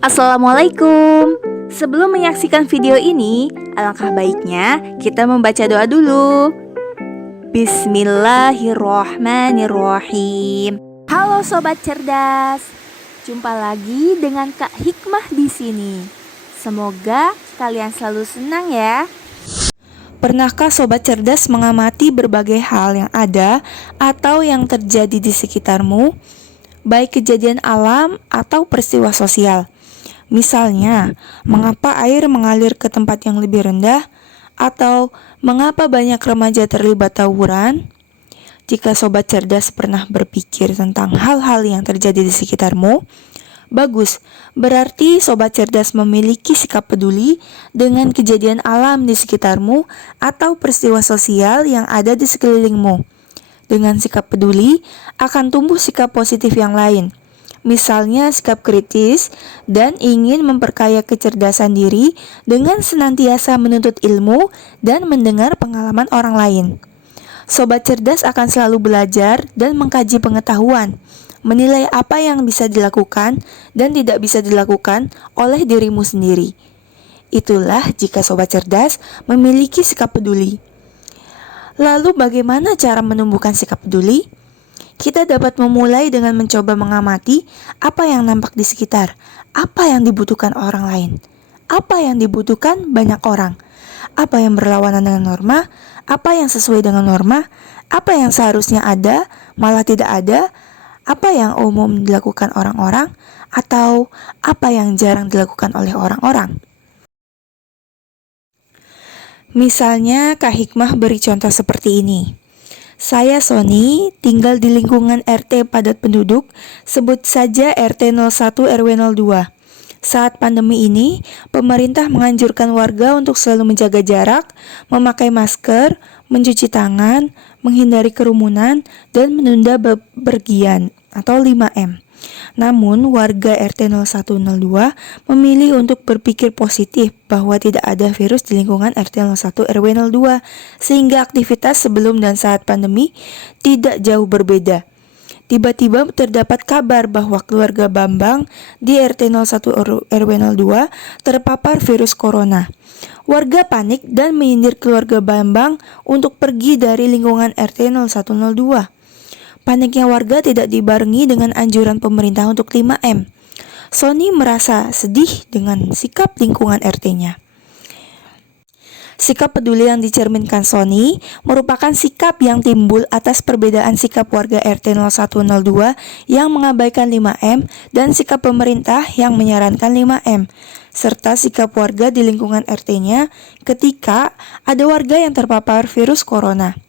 Assalamualaikum. Sebelum menyaksikan video ini, alangkah baiknya kita membaca doa dulu. Bismillahirrohmanirrohim. Halo sobat cerdas, jumpa lagi dengan Kak Hikmah di sini. Semoga kalian selalu senang ya. Pernahkah sobat cerdas mengamati berbagai hal yang ada atau yang terjadi di sekitarmu, baik kejadian alam atau peristiwa sosial? Misalnya, mengapa air mengalir ke tempat yang lebih rendah, atau mengapa banyak remaja terlibat tawuran? Jika sobat cerdas pernah berpikir tentang hal-hal yang terjadi di sekitarmu, bagus, berarti sobat cerdas memiliki sikap peduli dengan kejadian alam di sekitarmu atau peristiwa sosial yang ada di sekelilingmu. Dengan sikap peduli, akan tumbuh sikap positif yang lain. Misalnya sikap kritis dan ingin memperkaya kecerdasan diri dengan senantiasa menuntut ilmu dan mendengar pengalaman orang lain. Sobat cerdas akan selalu belajar dan mengkaji pengetahuan, menilai apa yang bisa dilakukan dan tidak bisa dilakukan oleh dirimu sendiri. Itulah jika sobat cerdas memiliki sikap peduli. Lalu bagaimana cara menumbuhkan sikap peduli? Kita dapat memulai dengan mencoba mengamati apa yang nampak di sekitar, apa yang dibutuhkan orang lain, apa yang dibutuhkan banyak orang, apa yang berlawanan dengan norma, apa yang sesuai dengan norma, apa yang seharusnya ada, malah tidak ada, apa yang umum dilakukan orang-orang, atau apa yang jarang dilakukan oleh orang-orang. Misalnya, Kak Hikmah beri contoh seperti ini. Saya Sony, tinggal di lingkungan RT padat penduduk, sebut saja RT 01 RW 02. Saat pandemi ini, pemerintah menganjurkan warga untuk selalu menjaga jarak, memakai masker, mencuci tangan, menghindari kerumunan, dan menunda bepergian atau 5M. Namun, warga RT 0102 memilih untuk berpikir positif bahwa tidak ada virus di lingkungan RT 01 RW 02, sehingga aktivitas sebelum dan saat pandemi tidak jauh berbeda. Tiba-tiba terdapat kabar bahwa keluarga Bambang di RT 01 RW 02 terpapar virus corona. Warga panik dan menyindir keluarga Bambang untuk pergi dari lingkungan RT 0102. Paniknya warga tidak dibarengi dengan anjuran pemerintah untuk 5M. Sony merasa sedih dengan sikap lingkungan RT-nya. Sikap peduli yang dicerminkan Sony merupakan sikap yang timbul atas perbedaan sikap warga RT 0102 yang mengabaikan 5M dan sikap pemerintah yang menyarankan 5M, serta sikap warga di lingkungan RT-nya ketika ada warga yang terpapar virus corona.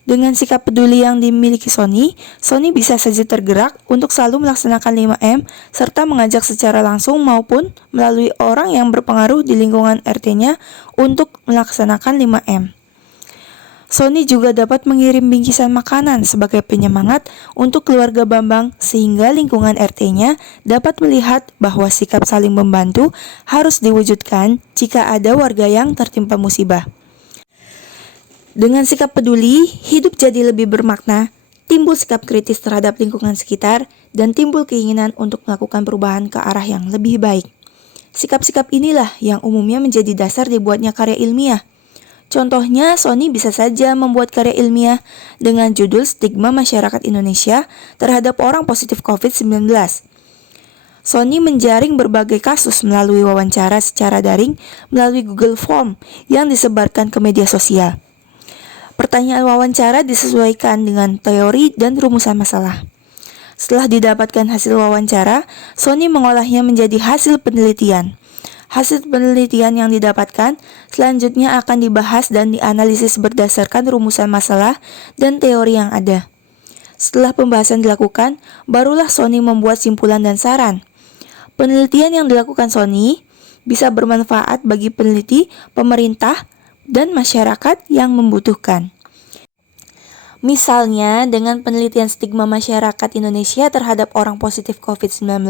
Dengan sikap peduli yang dimiliki Sony bisa saja tergerak untuk selalu melaksanakan 5M serta mengajak secara langsung maupun melalui orang yang berpengaruh di lingkungan RT-nya untuk melaksanakan 5M. Sony juga dapat mengirim bingkisan makanan sebagai penyemangat untuk keluarga Bambang sehingga lingkungan RT-nya dapat melihat bahwa sikap saling membantu harus diwujudkan jika ada warga yang tertimpa musibah. Dengan sikap peduli, hidup jadi lebih bermakna, timbul sikap kritis terhadap lingkungan sekitar, dan timbul keinginan untuk melakukan perubahan ke arah yang lebih baik. Sikap-sikap inilah yang umumnya menjadi dasar dibuatnya karya ilmiah. Contohnya, Sony bisa saja membuat karya ilmiah dengan judul Stigma Masyarakat Indonesia terhadap orang positif COVID-19. Sony menjaring berbagai kasus melalui wawancara secara daring melalui Google Form yang disebarkan ke media sosial. Pertanyaan wawancara disesuaikan dengan teori dan rumusan masalah. Setelah didapatkan hasil wawancara, Sony mengolahnya menjadi hasil penelitian. Hasil penelitian yang didapatkan selanjutnya akan dibahas dan dianalisis berdasarkan rumusan masalah dan teori yang ada. Setelah pembahasan dilakukan, barulah Sony membuat simpulan dan saran. Penelitian yang dilakukan Sony bisa bermanfaat bagi peneliti, pemerintah, dan masyarakat yang membutuhkan. Misalnya, dengan penelitian stigma masyarakat Indonesia terhadap orang positif COVID-19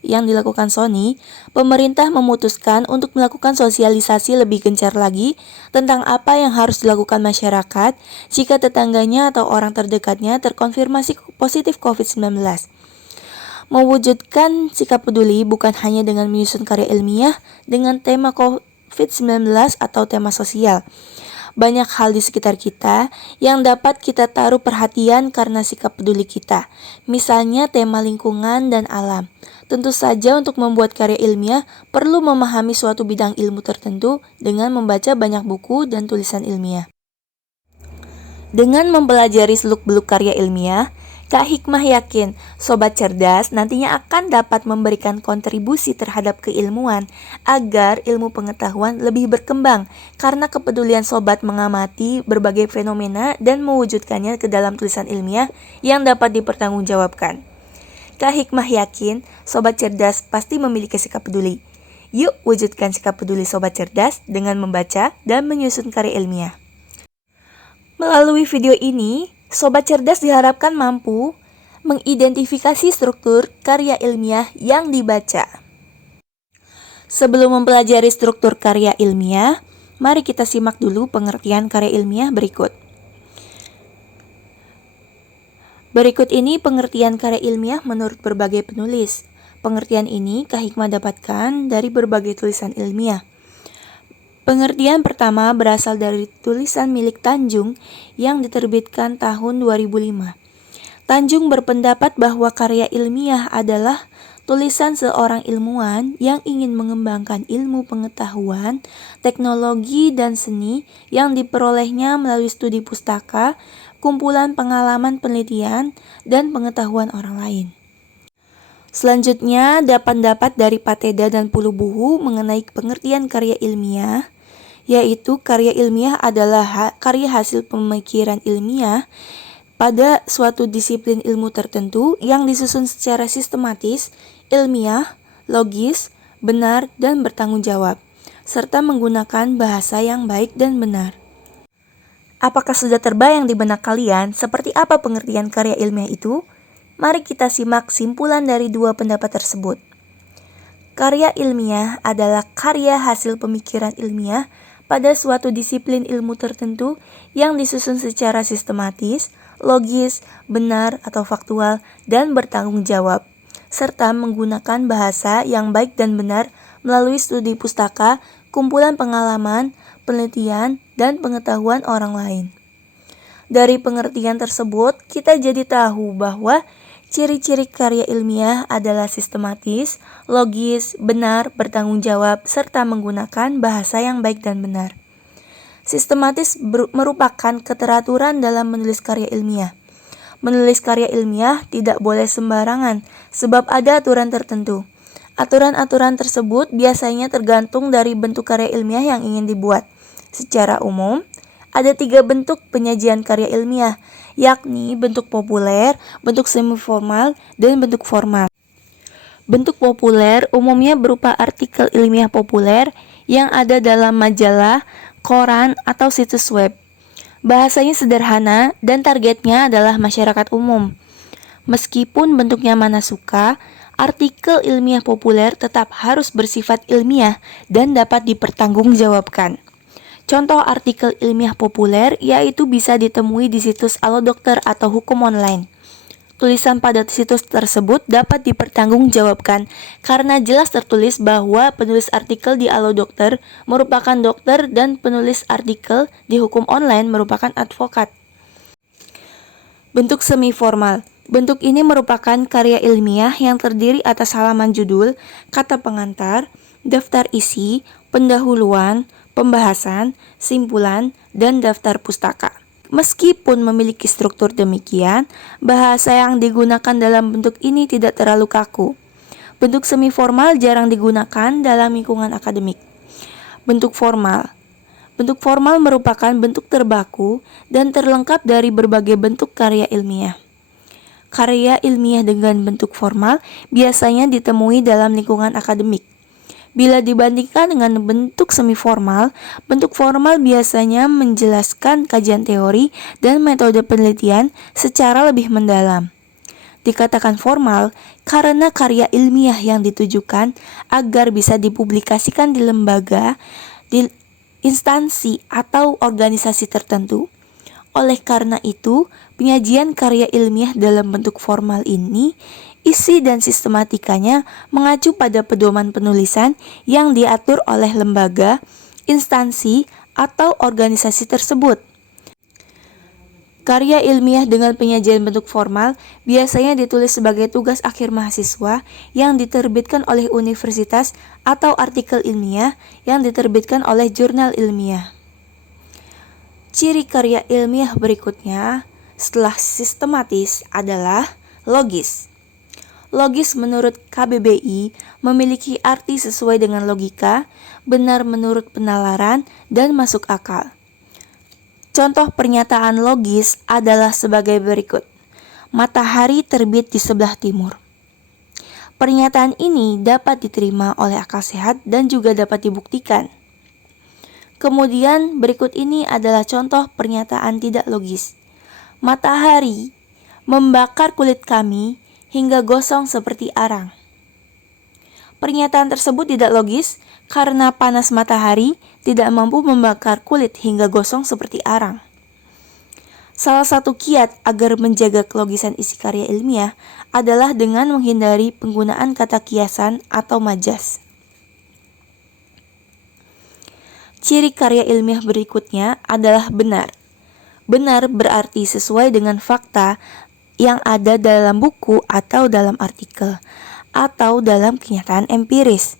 yang dilakukan Sony, pemerintah memutuskan untuk melakukan sosialisasi lebih gencar lagi tentang apa yang harus dilakukan masyarakat jika tetangganya atau orang terdekatnya terkonfirmasi positif COVID-19. Mewujudkan sikap peduli bukan hanya dengan menyusun karya ilmiah dengan tema COVID-19 atau tema sosial. Banyak hal di sekitar kita yang dapat kita taruh perhatian karena sikap peduli kita. Misalnya tema lingkungan dan alam. Tentu saja untuk membuat karya ilmiah perlu memahami suatu bidang ilmu tertentu dengan membaca banyak buku dan tulisan ilmiah. Dengan mempelajari seluk-beluk karya ilmiah, Kak Hikmah yakin Sobat Cerdas nantinya akan dapat memberikan kontribusi terhadap keilmuan agar ilmu pengetahuan lebih berkembang karena kepedulian Sobat mengamati berbagai fenomena dan mewujudkannya ke dalam tulisan ilmiah yang dapat dipertanggungjawabkan. Kak Hikmah yakin Sobat Cerdas pasti memiliki sikap peduli. Yuk wujudkan sikap peduli Sobat Cerdas dengan membaca dan menyusun karya ilmiah. Melalui video ini, Sobat Cerdas diharapkan mampu mengidentifikasi struktur karya ilmiah yang dibaca. Sebelum mempelajari struktur karya ilmiah, mari kita simak dulu pengertian karya ilmiah berikut. Berikut ini pengertian karya ilmiah menurut berbagai penulis. Pengertian ini Kak Hikmah dapatkan dari berbagai tulisan ilmiah. Pengertian pertama berasal dari tulisan milik Tanjung yang diterbitkan tahun 2005. Tanjung berpendapat bahwa karya ilmiah adalah tulisan seorang ilmuwan yang ingin mengembangkan ilmu pengetahuan, teknologi, dan seni yang diperolehnya melalui studi pustaka, kumpulan pengalaman penelitian, dan pengetahuan orang lain. Selanjutnya, pendapat dari Pateda dan Pulubuhu mengenai pengertian karya ilmiah, yaitu karya ilmiah adalah karya hasil pemikiran ilmiah pada suatu disiplin ilmu tertentu yang disusun secara sistematis, ilmiah, logis, benar, dan bertanggung jawab, serta menggunakan bahasa yang baik dan benar. Apakah sudah terbayang di benak kalian seperti apa pengertian karya ilmiah itu? Mari kita simak simpulan dari dua pendapat tersebut. Karya ilmiah adalah karya hasil pemikiran ilmiah pada suatu disiplin ilmu tertentu yang disusun secara sistematis, logis, benar atau faktual, dan bertanggung jawab, serta menggunakan bahasa yang baik dan benar melalui studi pustaka, kumpulan pengalaman, penelitian, dan pengetahuan orang lain. Dari pengertian tersebut, kita jadi tahu bahwa ciri-ciri karya ilmiah adalah sistematis, logis, benar, bertanggung jawab, serta menggunakan bahasa yang baik dan benar. Sistematis merupakan keteraturan dalam menulis karya ilmiah. Menulis karya ilmiah tidak boleh sembarangan, sebab ada aturan tertentu. Aturan-aturan tersebut biasanya tergantung dari bentuk karya ilmiah yang ingin dibuat. Secara umum, ada 3 bentuk penyajian karya ilmiah, yakni bentuk populer, bentuk semi-formal, dan bentuk formal. Bentuk populer umumnya berupa artikel ilmiah populer yang ada dalam majalah, koran, atau situs web. Bahasanya sederhana dan targetnya adalah masyarakat umum. Meskipun bentuknya mana suka, artikel ilmiah populer tetap harus bersifat ilmiah dan dapat dipertanggungjawabkan. Contoh artikel ilmiah populer yaitu bisa ditemui di situs Alodokter atau Hukum Online. Tulisan pada situs tersebut dapat dipertanggungjawabkan karena jelas tertulis bahwa penulis artikel di Alodokter merupakan dokter dan penulis artikel di Hukum Online merupakan advokat. Bentuk semi-formal. Bentuk ini merupakan karya ilmiah yang terdiri atas halaman judul, kata pengantar, daftar isi, pendahuluan, pembahasan, simpulan, dan daftar pustaka. Meskipun memiliki struktur demikian, bahasa yang digunakan dalam bentuk ini tidak terlalu kaku. Bentuk semi-formal jarang digunakan dalam lingkungan akademik. Bentuk formal. Bentuk formal merupakan bentuk terbaku dan terlengkap dari berbagai bentuk karya ilmiah. Karya ilmiah dengan bentuk formal biasanya ditemui dalam lingkungan akademik. Bila dibandingkan dengan bentuk semi-formal, bentuk formal biasanya menjelaskan kajian teori dan metode penelitian secara lebih mendalam. Dikatakan formal karena karya ilmiah yang ditujukan agar bisa dipublikasikan di lembaga, di instansi atau organisasi tertentu. Oleh karena itu, penyajian karya ilmiah dalam bentuk formal ini Isi dan sistematikanya mengacu pada pedoman penulisan yang diatur oleh lembaga, instansi, atau organisasi tersebut. Karya ilmiah dengan penyajian bentuk formal biasanya ditulis sebagai tugas akhir mahasiswa yang diterbitkan oleh universitas atau artikel ilmiah yang diterbitkan oleh jurnal ilmiah. Ciri karya ilmiah berikutnya setelah sistematis adalah logis. Logis menurut KBBI memiliki arti sesuai dengan logika, benar menurut penalaran, dan masuk akal. Contoh pernyataan logis adalah sebagai berikut. Matahari terbit di sebelah timur. Pernyataan ini dapat diterima oleh akal sehat dan juga dapat dibuktikan. Kemudian berikut ini adalah contoh pernyataan tidak logis. Matahari membakar kulit kami hingga gosong seperti arang. Pernyataan tersebut tidak logis karena panas matahari tidak mampu membakar kulit hingga gosong seperti arang. Salah satu kiat agar menjaga kelogisan isi karya ilmiah adalah dengan menghindari penggunaan kata kiasan atau majas. Ciri karya ilmiah berikutnya adalah benar. Benar berarti sesuai dengan fakta yang ada dalam buku atau dalam artikel, atau dalam kenyataan empiris.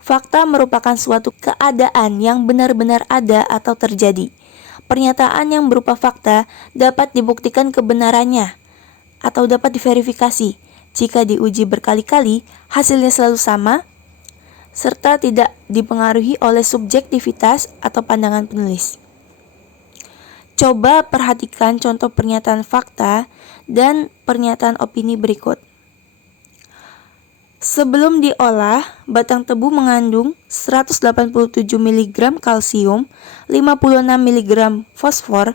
Fakta merupakan suatu keadaan yang benar-benar ada atau terjadi. Pernyataan yang berupa fakta dapat dibuktikan kebenarannya atau dapat diverifikasi. Jika diuji berkali-kali, hasilnya selalu sama, serta tidak dipengaruhi oleh subjektivitas atau pandangan penulis. Coba perhatikan contoh pernyataan fakta dan pernyataan opini berikut. Sebelum diolah, batang tebu mengandung 187 mg kalsium, 56 mg fosfor,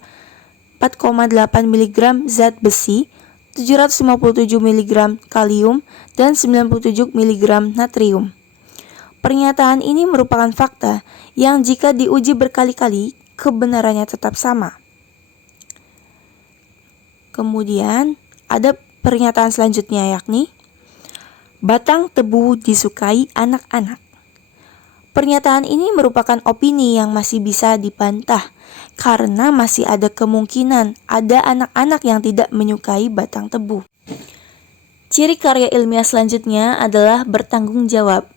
4,8 mg zat besi, 757 mg kalium, dan 97 mg natrium. Pernyataan ini merupakan fakta yang jika diuji berkali-kali, kebenarannya tetap sama. Kemudian ada pernyataan selanjutnya yakni batang tebu disukai anak-anak. Pernyataan ini merupakan opini yang masih bisa dibantah karena masih ada kemungkinan ada anak-anak yang tidak menyukai batang tebu. Ciri karya ilmiah selanjutnya adalah bertanggung jawab.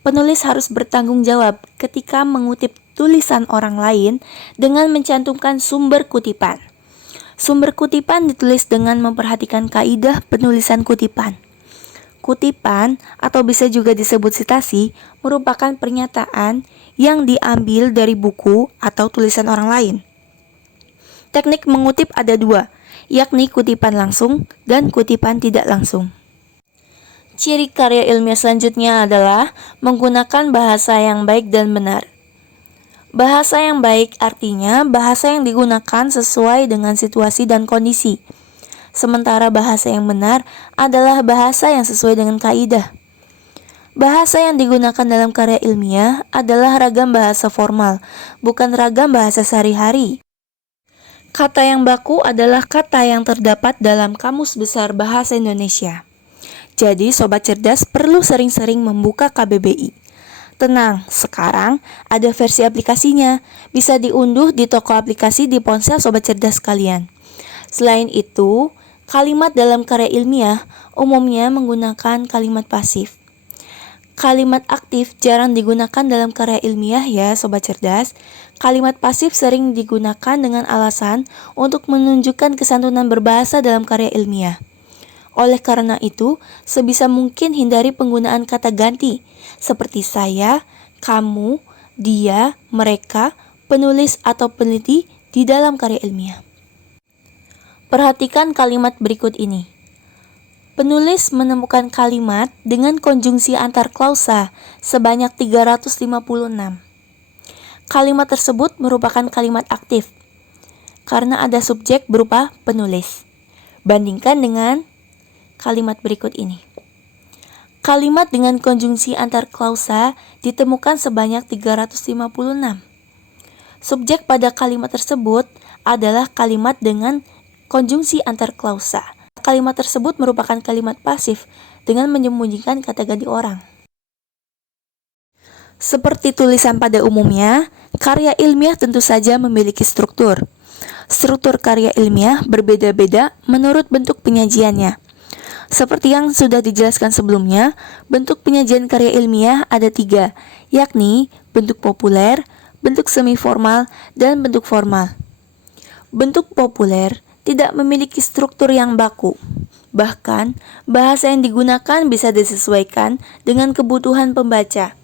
Penulis harus bertanggung jawab ketika mengutip tulisan orang lain dengan mencantumkan sumber kutipan. Sumber kutipan ditulis dengan memperhatikan kaidah penulisan kutipan. Kutipan, atau bisa juga disebut sitasi, merupakan pernyataan yang diambil dari buku atau tulisan orang lain. Teknik mengutip ada dua, yakni kutipan langsung dan kutipan tidak langsung. Ciri karya ilmiah selanjutnya adalah menggunakan bahasa yang baik dan benar. Bahasa yang baik artinya bahasa yang digunakan sesuai dengan situasi dan kondisi. Sementara bahasa yang benar adalah bahasa yang sesuai dengan kaidah. Bahasa yang digunakan dalam karya ilmiah adalah ragam bahasa formal, bukan ragam bahasa sehari-hari. Kata yang baku adalah kata yang terdapat dalam Kamus Besar Bahasa Indonesia. Jadi, Sobat Cerdas perlu sering-sering membuka KBBI. Tenang, sekarang ada versi aplikasinya. Bisa diunduh di toko aplikasi di ponsel Sobat Cerdas kalian. Selain itu, kalimat dalam karya ilmiah umumnya menggunakan kalimat pasif. Kalimat aktif jarang digunakan dalam karya ilmiah ya Sobat Cerdas. Kalimat pasif sering digunakan dengan alasan untuk menunjukkan kesantunan berbahasa dalam karya ilmiah. Oleh karena itu, sebisa mungkin hindari penggunaan kata ganti seperti saya, kamu, dia, mereka, penulis atau peneliti di dalam karya ilmiah. Perhatikan kalimat berikut ini. Penulis menemukan kalimat dengan konjungsi antar klausa sebanyak 356. Kalimat tersebut merupakan kalimat aktif karena ada subjek berupa penulis. Bandingkan dengan kalimat berikut ini. Kalimat dengan konjungsi antar klausa ditemukan sebanyak 356. Subjek pada kalimat tersebut adalah kalimat dengan konjungsi antar klausa. Kalimat tersebut merupakan kalimat pasif dengan menyembunyikan kata ganti orang. Seperti tulisan pada umumnya, karya ilmiah tentu saja memiliki struktur. Struktur karya ilmiah berbeda-beda menurut bentuk penyajiannya. Seperti yang sudah dijelaskan sebelumnya, bentuk penyajian karya ilmiah ada 3, yakni bentuk populer, bentuk semi formal, dan bentuk formal. Bentuk populer tidak memiliki struktur yang baku. Bahkan, bahasa yang digunakan bisa disesuaikan dengan kebutuhan pembaca.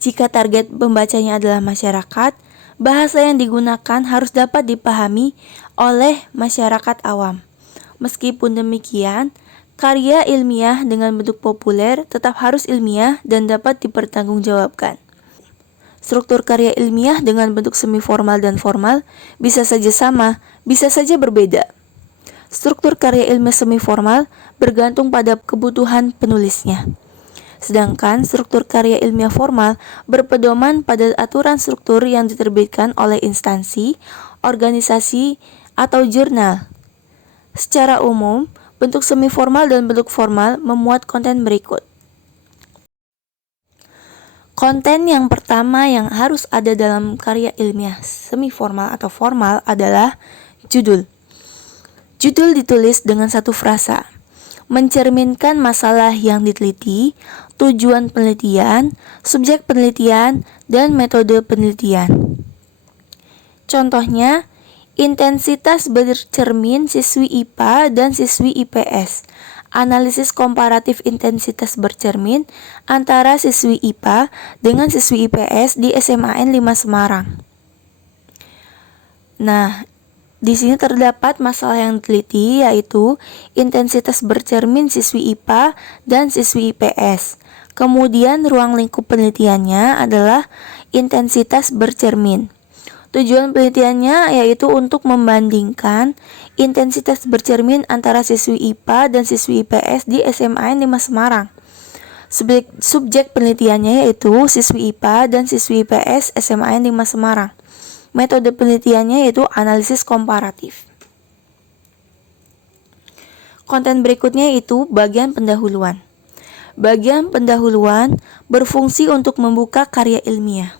Jika target pembacanya adalah masyarakat, bahasa yang digunakan harus dapat dipahami oleh masyarakat awam. Meskipun demikian, karya ilmiah dengan bentuk populer tetap harus ilmiah dan dapat dipertanggungjawabkan. Struktur karya ilmiah dengan bentuk semi formal dan formal bisa saja sama, bisa saja berbeda. Struktur karya ilmiah semi formal bergantung pada kebutuhan penulisnya. Sedangkan struktur karya ilmiah formal berpedoman pada aturan struktur yang diterbitkan oleh instansi, organisasi, atau jurnal. Secara umum, bentuk semi formal dan bentuk formal memuat konten berikut. Konten yang pertama yang harus ada dalam karya ilmiah semi formal atau formal adalah judul. Judul ditulis dengan satu frasa, mencerminkan masalah yang diteliti, tujuan penelitian, subjek penelitian, dan metode penelitian. Contohnya, intensitas bercermin siswi IPA dan siswi IPS. Analisis komparatif intensitas bercermin antara siswi IPA dengan siswi IPS di SMAN 5 Semarang. Nah, di sini terdapat masalah yang diteliti, yaitu intensitas bercermin siswi IPA dan siswi IPS. Kemudian ruang lingkup penelitiannya adalah intensitas bercermin. Tujuan penelitiannya yaitu untuk membandingkan intensitas bercermin antara siswi IPA dan siswi IPS di SMAN 5 Semarang. Subjek penelitiannya yaitu siswi IPA dan siswi IPS SMAN 5 Semarang. Metode penelitiannya yaitu analisis komparatif. Konten berikutnya itu bagian pendahuluan. Bagian pendahuluan berfungsi untuk membuka karya ilmiah.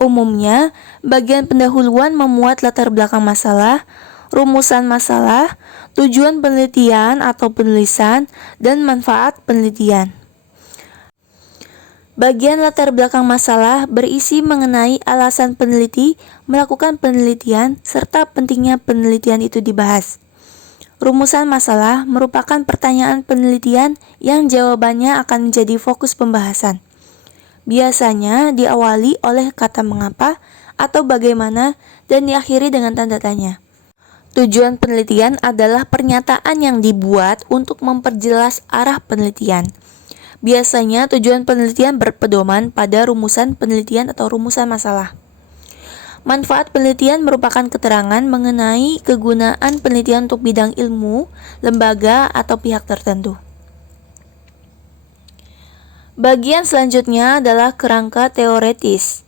Umumnya, bagian pendahuluan memuat latar belakang masalah, rumusan masalah, tujuan penelitian atau penulisan, dan manfaat penelitian. Bagian latar belakang masalah berisi mengenai alasan peneliti melakukan penelitian serta pentingnya penelitian itu dibahas. Rumusan masalah merupakan pertanyaan penelitian yang jawabannya akan menjadi fokus pembahasan. Biasanya diawali oleh kata mengapa atau bagaimana dan diakhiri dengan tanda tanya. Tujuan penelitian adalah pernyataan yang dibuat untuk memperjelas arah penelitian. Biasanya tujuan penelitian berpedoman pada rumusan penelitian atau rumusan masalah. Manfaat penelitian merupakan keterangan mengenai kegunaan penelitian untuk bidang ilmu, lembaga, atau pihak tertentu. Bagian selanjutnya adalah kerangka teoretis.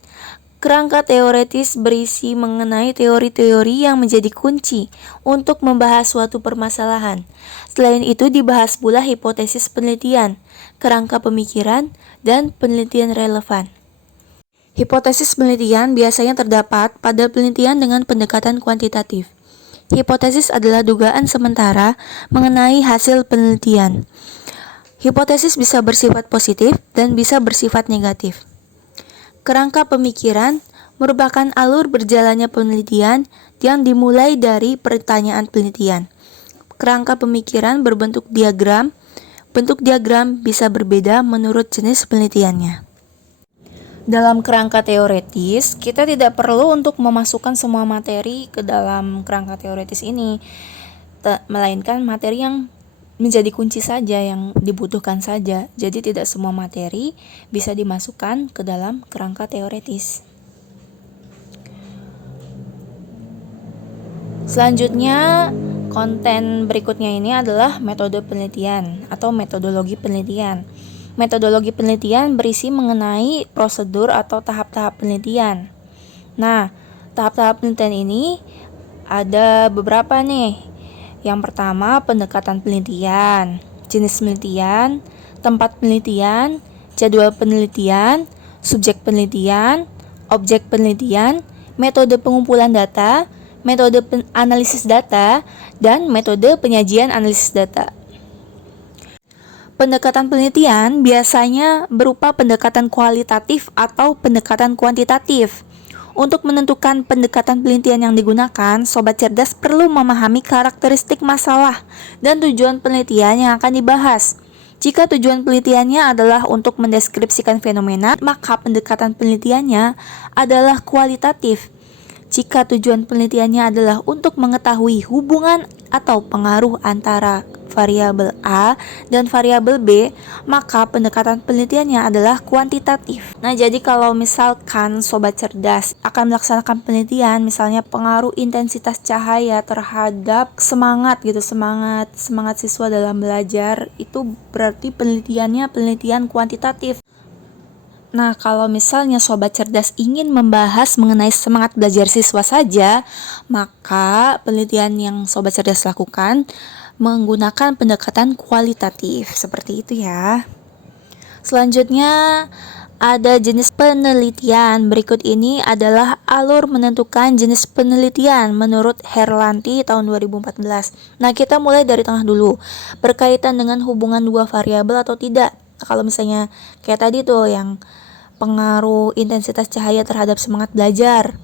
Kerangka teoretis berisi mengenai teori-teori yang menjadi kunci untuk membahas suatu permasalahan. Selain itu dibahas pula hipotesis penelitian, kerangka pemikiran, dan penelitian relevan. Hipotesis penelitian biasanya terdapat pada penelitian dengan pendekatan kuantitatif. Hipotesis adalah dugaan sementara mengenai hasil penelitian. Hipotesis bisa bersifat positif dan bisa bersifat negatif. Kerangka pemikiran merupakan alur berjalannya penelitian yang dimulai dari pertanyaan penelitian. Kerangka pemikiran berbentuk diagram. Bentuk diagram bisa berbeda menurut jenis penelitiannya. Dalam kerangka teoretis, kita tidak perlu untuk memasukkan semua materi ke dalam kerangka teoretis ini, melainkan materi yang menjadi kunci saja, yang dibutuhkan saja. Jadi tidak semua materi bisa dimasukkan ke dalam kerangka teoretis. Selanjutnya, konten berikutnya ini adalah metode penelitian atau metodologi penelitian. Metodologi penelitian berisi mengenai prosedur atau tahap-tahap penelitian. Nah, tahap-tahap penelitian ini ada beberapa nih. Yang pertama, pendekatan penelitian, jenis penelitian, tempat penelitian, jadwal penelitian, subjek penelitian, objek penelitian, metode pengumpulan data, metode analisis data, dan metode penyajian analisis data. Pendekatan penelitian biasanya berupa pendekatan kualitatif atau pendekatan kuantitatif. Untuk menentukan pendekatan penelitian yang digunakan, sobat cerdas perlu memahami karakteristik masalah dan tujuan penelitian yang akan dibahas. Jika tujuan penelitiannya adalah untuk mendeskripsikan fenomena, maka pendekatan penelitiannya adalah kualitatif. Jika tujuan penelitiannya adalah untuk mengetahui hubungan atau pengaruh antara variabel A dan variabel B, maka pendekatan penelitiannya adalah kuantitatif. Nah, jadi kalau misalkan sobat cerdas akan melaksanakan penelitian, misalnya pengaruh intensitas cahaya terhadap semangat siswa dalam belajar, itu berarti penelitiannya penelitian kuantitatif. Nah, kalau misalnya sobat cerdas ingin membahas mengenai semangat belajar siswa saja, maka penelitian yang sobat cerdas lakukan menggunakan pendekatan kualitatif. Seperti itu ya. Selanjutnya ada jenis penelitian. Berikut ini adalah alur menentukan jenis penelitian menurut Herlanti tahun 2014. Nah, kita mulai dari tengah dulu. Berkaitan dengan hubungan dua variabel atau tidak. Kalau misalnya kayak tadi tuh yang pengaruh intensitas cahaya terhadap semangat belajar.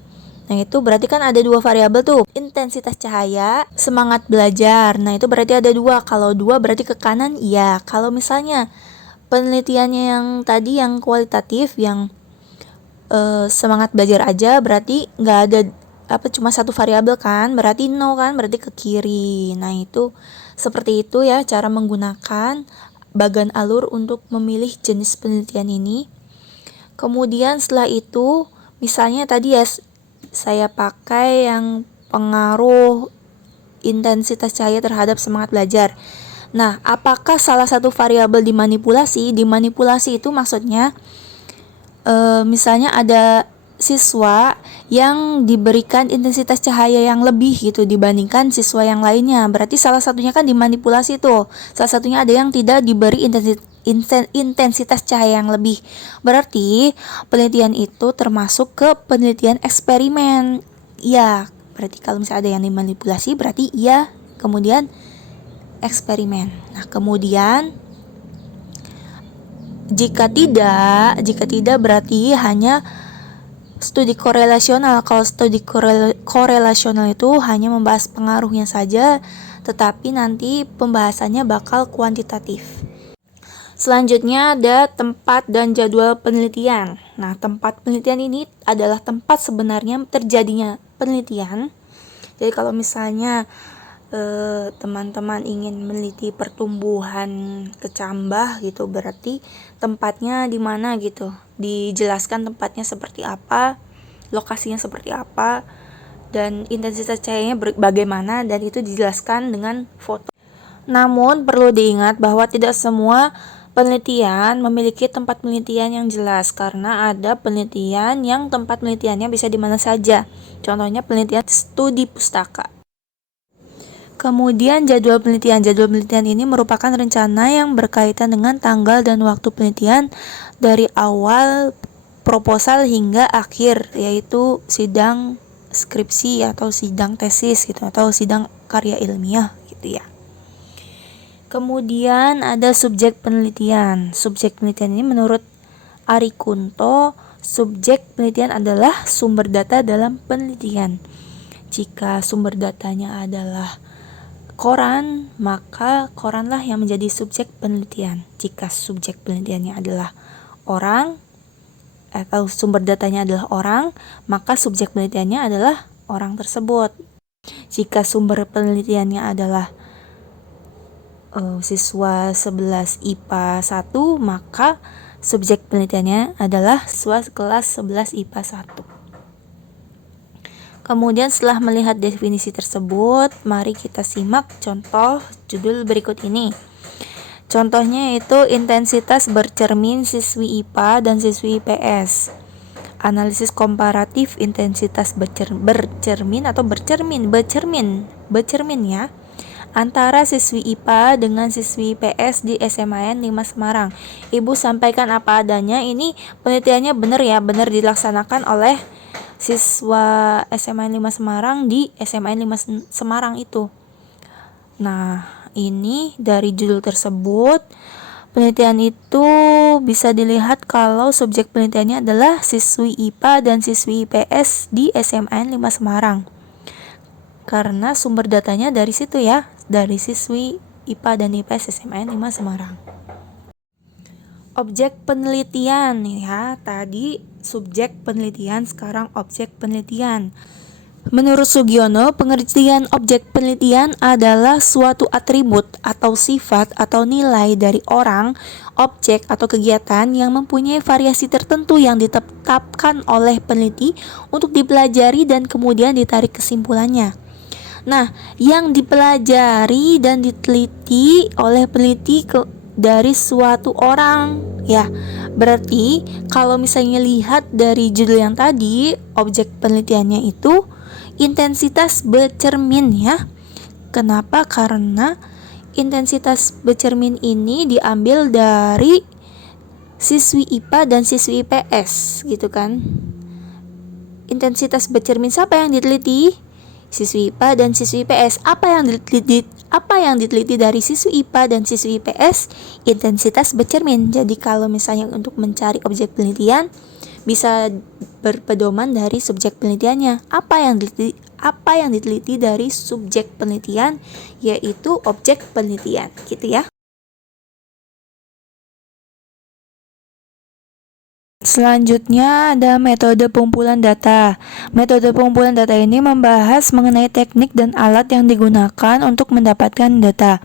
Nah, itu berarti kan ada dua variabel tuh, intensitas cahaya, semangat belajar. Nah, itu berarti ada dua. Kalau dua berarti ke kanan, iya. Kalau misalnya penelitiannya yang tadi yang kualitatif, yang semangat belajar aja, berarti nggak ada cuma satu variabel kan, berarti no kan, berarti ke kiri. Nah, itu seperti itu ya cara menggunakan bagan alur untuk memilih jenis penelitian ini. Kemudian setelah itu, misalnya tadi ya saya pakai yang pengaruh intensitas cahaya terhadap semangat belajar. Nah, apakah salah satu variabel dimanipulasi? Dimanipulasi itu maksudnya misalnya ada siswa yang diberikan intensitas cahaya yang lebih gitu dibandingkan siswa yang lainnya. Berarti salah satunya kan dimanipulasi tuh. Salah satunya ada yang tidak diberi intensitas cahaya yang lebih. Berarti penelitian itu termasuk ke penelitian eksperimen. Ya, berarti kalau misalnya ada yang dimanipulasi berarti iya, kemudian eksperimen. Nah, kemudian jika tidak berarti hanya studi korelasional. Kalau studi korelasional itu hanya membahas pengaruhnya saja, tetapi nanti pembahasannya bakal kuantitatif. Selanjutnya ada tempat dan jadwal penelitian. Nah, tempat penelitian ini adalah tempat sebenarnya terjadinya penelitian. Jadi kalau misalnya teman-teman ingin meneliti pertumbuhan kecambah gitu, berarti tempatnya di mana gitu. Dijelaskan tempatnya seperti apa, lokasinya seperti apa, dan intensitas cahayanya bagaimana, dan itu dijelaskan dengan foto. Namun perlu diingat bahwa tidak semua penelitian memiliki tempat penelitian yang jelas, karena ada penelitian yang tempat penelitiannya bisa di mana saja. Contohnya penelitian studi pustaka. Kemudian jadwal penelitian. Jadwal penelitian ini merupakan rencana yang berkaitan dengan tanggal dan waktu penelitian dari awal proposal hingga akhir, yaitu sidang skripsi atau sidang tesis gitu, atau sidang karya ilmiah gitu ya. Kemudian ada subjek penelitian. Subjek penelitian ini menurut Ari Kunto, subjek penelitian adalah sumber data dalam penelitian. Jika sumber datanya adalah koran, maka koranlah yang menjadi subjek penelitian. Jika subjek penelitiannya adalah orang atau sumber datanya adalah orang, maka subjek penelitiannya adalah orang tersebut. Jika sumber penelitiannya adalah siswa 11 IPA 1, maka subjek penelitiannya adalah siswa kelas 11 IPA 1. Kemudian setelah melihat definisi tersebut, mari kita simak contoh judul berikut ini. Contohnya yaitu intensitas bercermin siswi IPA dan siswi IPS. Analisis komparatif intensitas bercermin ya. antara siswi IPA dengan siswi IPS di SMAN 5 Semarang. Ibu sampaikan apa adanya, ini penelitiannya benar ya, benar dilaksanakan oleh siswa SMAN 5 Semarang di SMAN 5 Semarang itu. Nah, ini dari judul tersebut, penelitian itu bisa dilihat kalau subjek penelitiannya adalah siswi IPA dan siswi IPS di SMAN 5 Semarang. Karena sumber datanya dari situ ya, dari siswi IPA dan IPS SMAN 5 Semarang. Objek penelitian ya, tadi subjek penelitian, sekarang objek penelitian. Menurut Sugiono, pengertian objek penelitian adalah suatu atribut atau sifat atau nilai dari orang, objek atau kegiatan yang mempunyai variasi tertentu yang ditetapkan oleh peneliti untuk dipelajari dan kemudian ditarik kesimpulannya. Nah, yang dipelajari dan diteliti oleh peneliti dari suatu orang ya. Berarti kalau misalnya lihat dari judul yang tadi, objek penelitiannya itu intensitas bercermin ya. Kenapa? Karena intensitas bercermin ini diambil dari siswi IPA dan siswi IPS gitu kan. Intensitas bercermin siapa yang diteliti? Siswi IPA dan siswi IPS. Apa yang diteliti dari siswi IPA dan siswi IPS? Intensitas bercermin. Jadi kalau misalnya untuk mencari objek penelitian, bisa berpedoman dari subjek penelitiannya. Apa yang diteliti dari subjek penelitian, yaitu objek penelitian, gitu ya. Selanjutnya ada metode pengumpulan data. Metode pengumpulan data ini membahas mengenai teknik dan alat yang digunakan untuk mendapatkan data.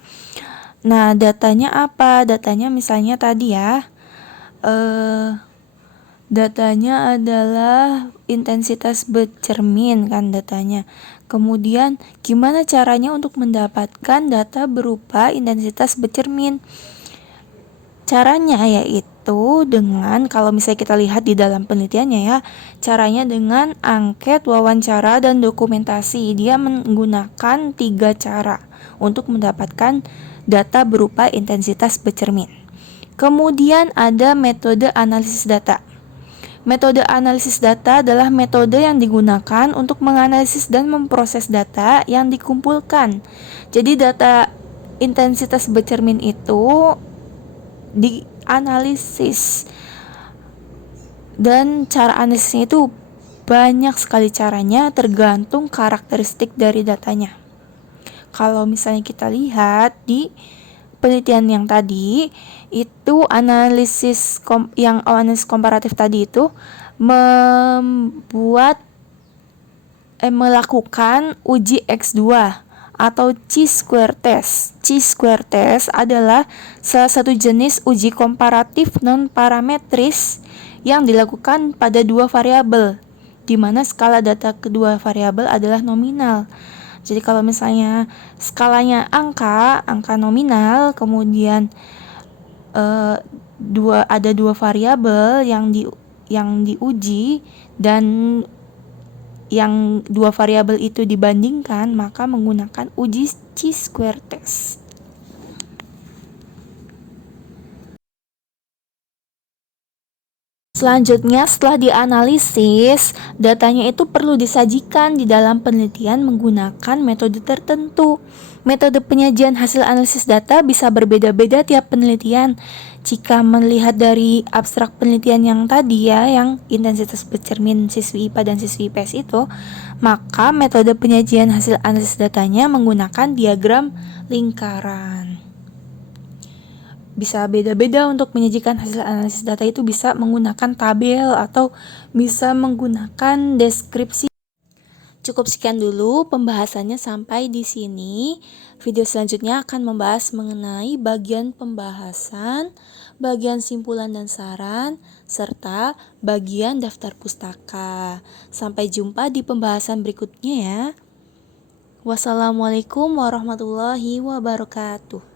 Nah, datanya apa? Datanya misalnya tadi ya, datanya adalah intensitas bercermin kan datanya. Kemudian gimana caranya untuk mendapatkan data berupa intensitas bercermin? Caranya yaitu dengan, kalau misalnya kita lihat di dalam penelitiannya ya, caranya dengan angket, wawancara, dan dokumentasi. Dia menggunakan 3 cara untuk mendapatkan data berupa intensitas bercermin. Kemudian ada metode analisis data. Metode analisis data adalah metode yang digunakan untuk menganalisis dan memproses data yang dikumpulkan. Jadi data intensitas bercermin itu dianalisis, dan cara analisisnya itu banyak sekali caranya, tergantung karakteristik dari datanya. Kalau misalnya kita lihat di penelitian yang tadi itu analisis komparatif tadi itu melakukan uji X2 atau chi-square test. Chi-square test adalah salah satu jenis uji komparatif non-parametris yang dilakukan pada 2 variabel, di mana skala data kedua variabel adalah nominal. Jadi kalau misalnya skalanya angka nominal, kemudian ada 2 variabel yang diuji, dan yang 2 variabel itu dibandingkan, maka menggunakan uji chi-square test. Selanjutnya, setelah dianalisis, datanya itu perlu disajikan di dalam penelitian menggunakan metode tertentu. Metode penyajian hasil analisis data bisa berbeda-beda tiap penelitian. Jika melihat dari abstrak penelitian yang tadi ya, yang intensitas bercermin siswi IPA dan siswi IPS itu, maka metode penyajian hasil analisis datanya menggunakan diagram lingkaran. Bisa beda-beda untuk menyajikan hasil analisis data, itu bisa menggunakan tabel atau bisa menggunakan deskripsi. Cukup sekian dulu pembahasannya sampai di sini. Video selanjutnya akan membahas mengenai bagian pembahasan, bagian simpulan dan saran, serta bagian daftar pustaka. Sampai jumpa di pembahasan berikutnya ya. Wassalamualaikum warahmatullahi wabarakatuh.